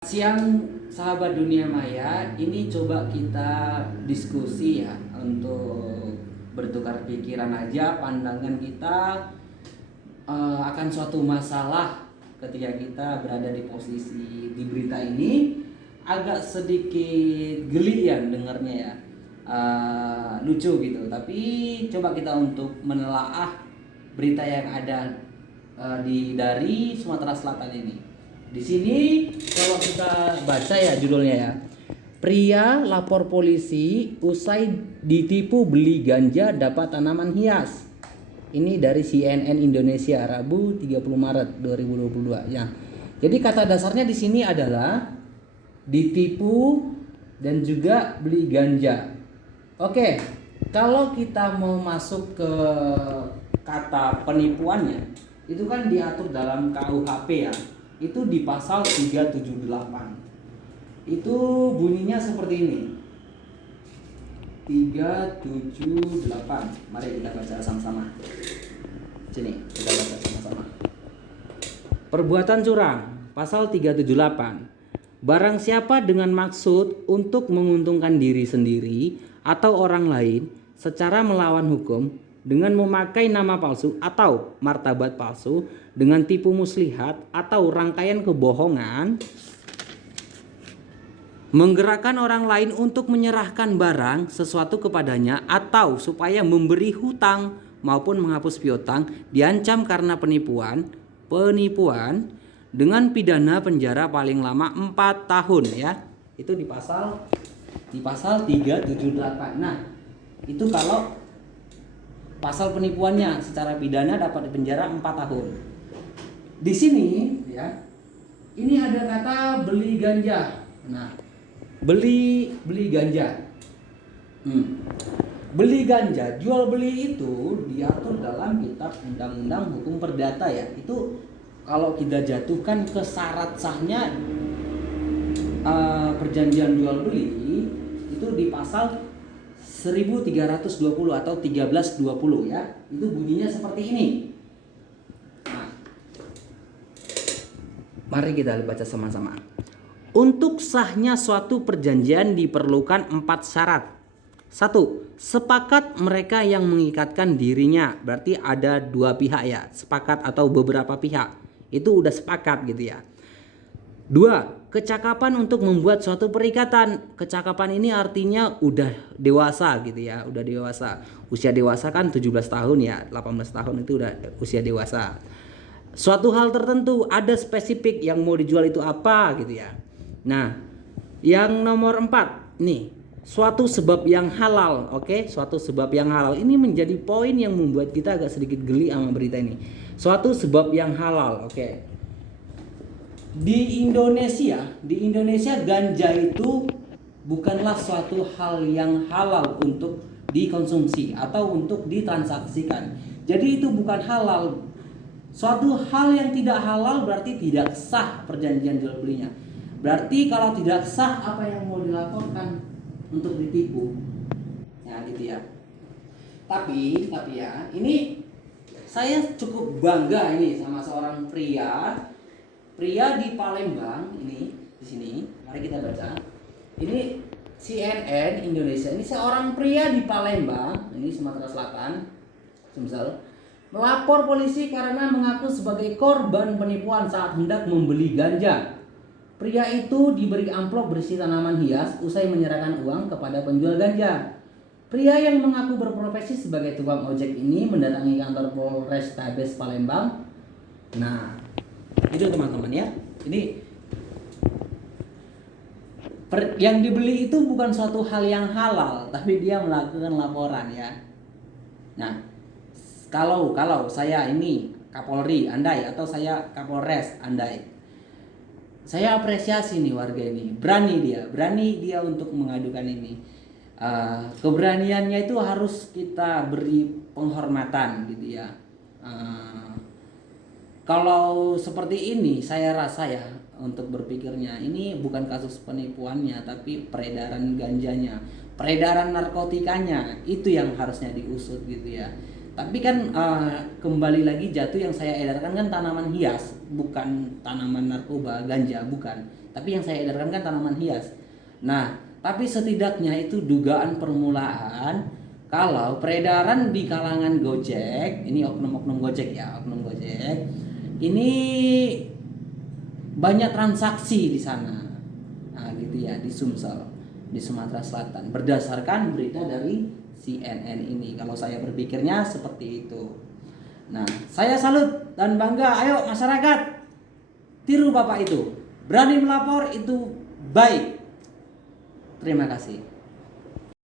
Siang sahabat dunia maya, ini coba kita diskusi ya untuk bertukar pikiran aja pandangan kita akan suatu masalah ketika kita berada di posisi di berita ini. Agak sedikit geli ya dengarnya ya, lucu gitu, tapi coba kita untuk menelaah berita yang ada dari Sumatera Selatan ini. Di sini kalau kita baca ya judulnya ya. Pria lapor polisi usai ditipu beli ganja dapat tanaman hias. Ini dari CNN Indonesia Rabu 30 Maret 2022 ya. Jadi kata dasarnya di sini adalah ditipu dan juga beli ganja. Oke, kalau kita mau masuk ke kata penipuannya, itu kan diatur dalam KUHP ya. Itu di pasal 378. Itu bunyinya seperti ini. 378. Mari kita baca sama-sama. Sini, kita baca sama-sama. Perbuatan curang, pasal 378. Barang siapa dengan maksud untuk menguntungkan diri sendiri atau orang lain secara melawan hukum dengan memakai nama palsu atau martabat palsu, dengan tipu muslihat atau rangkaian kebohongan, menggerakkan orang lain untuk menyerahkan barang sesuatu kepadanya atau supaya memberi hutang maupun menghapus piutang, diancam karena penipuan dengan pidana penjara paling lama 4 tahun ya. Itu di pasal 378. Nah, itu kalau pasal penipuannya secara pidana dapat dipenjara 4 tahun. Di sini ya, ini ada kata beli ganja. Nah, beli ganja. Beli ganja, jual beli itu diatur dalam Kitab Undang-Undang Hukum Perdata ya. Itu kalau kita jatuhkan ke syarat sahnya perjanjian jual beli itu di pasal 1320 atau 1320 ya. Itu bunyinya seperti ini. Nah, mari kita baca sama-sama. Untuk sahnya suatu perjanjian diperlukan 4 syarat. 1. Sepakat mereka yang mengikatkan dirinya. Berarti ada 2 pihak ya, sepakat atau beberapa pihak. Itu udah sepakat gitu ya. 2. Kecakapan untuk membuat suatu perikatan. Kecakapan ini artinya udah dewasa gitu ya, udah dewasa. Usia dewasa kan 17 tahun ya, 18 tahun itu udah usia dewasa. Suatu hal tertentu, ada spesifik yang mau dijual itu apa gitu ya. Nah, yang nomor 4 nih, suatu sebab yang halal. Oke, suatu sebab yang halal. Ini menjadi poin yang membuat kita agak sedikit geli sama berita ini. Suatu sebab yang halal. Oke. Di Indonesia ganja itu bukanlah suatu hal yang halal untuk dikonsumsi atau untuk ditransaksikan. Jadi itu bukan halal. Suatu hal yang tidak halal berarti tidak sah perjanjian jual belinya. Berarti kalau tidak sah, apa yang mau dilaporkan untuk ditipu? Ya gitu ya. Tapi ya, ini saya cukup bangga ini sama seorang pria di Palembang ini di sini. Mari kita baca. Ini CNN Indonesia. Ini seorang pria di Palembang, ini Sumatera Selatan, Sumsel, melapor polisi karena mengaku sebagai korban penipuan saat hendak membeli ganja. Pria itu diberi amplop berisi tanaman hias usai menyerahkan uang kepada penjual ganja. Pria yang mengaku berprofesi sebagai tukang ojek ini mendatangi kantor Polrestabes Palembang. Nah, itu teman-teman ya. Ini yang dibeli itu bukan suatu hal yang halal, tapi dia melakukan laporan ya. Nah, kalau saya ini Kapolri andai atau saya Kapolres andai, saya apresiasi nih warga ini, berani dia untuk mengadukan ini. Keberaniannya itu harus kita beri penghormatan gitu ya. Kalau seperti ini saya rasa ya, untuk berpikirnya ini bukan kasus penipuannya, tapi peredaran ganjanya, peredaran narkotikanya, itu yang harusnya diusut gitu ya. Tapi kan kembali lagi jatuh, yang saya edarkan kan tanaman hias, bukan tanaman narkoba, ganja, bukan. Tapi yang saya edarkan kan tanaman hias. Nah, tapi setidaknya itu dugaan permulaan kalau peredaran di kalangan Gojek, ini oknum-oknum Gojek ya, oknum Gojek, ini banyak transaksi di sana. Nah, gitu ya, di Sumsel, di Sumatera Selatan. Berdasarkan berita dari CNN ini. Kalau saya berpikirnya seperti itu. Nah, saya salut dan bangga. Ayo masyarakat, tiru Bapak itu. Berani melapor itu baik. Terima kasih.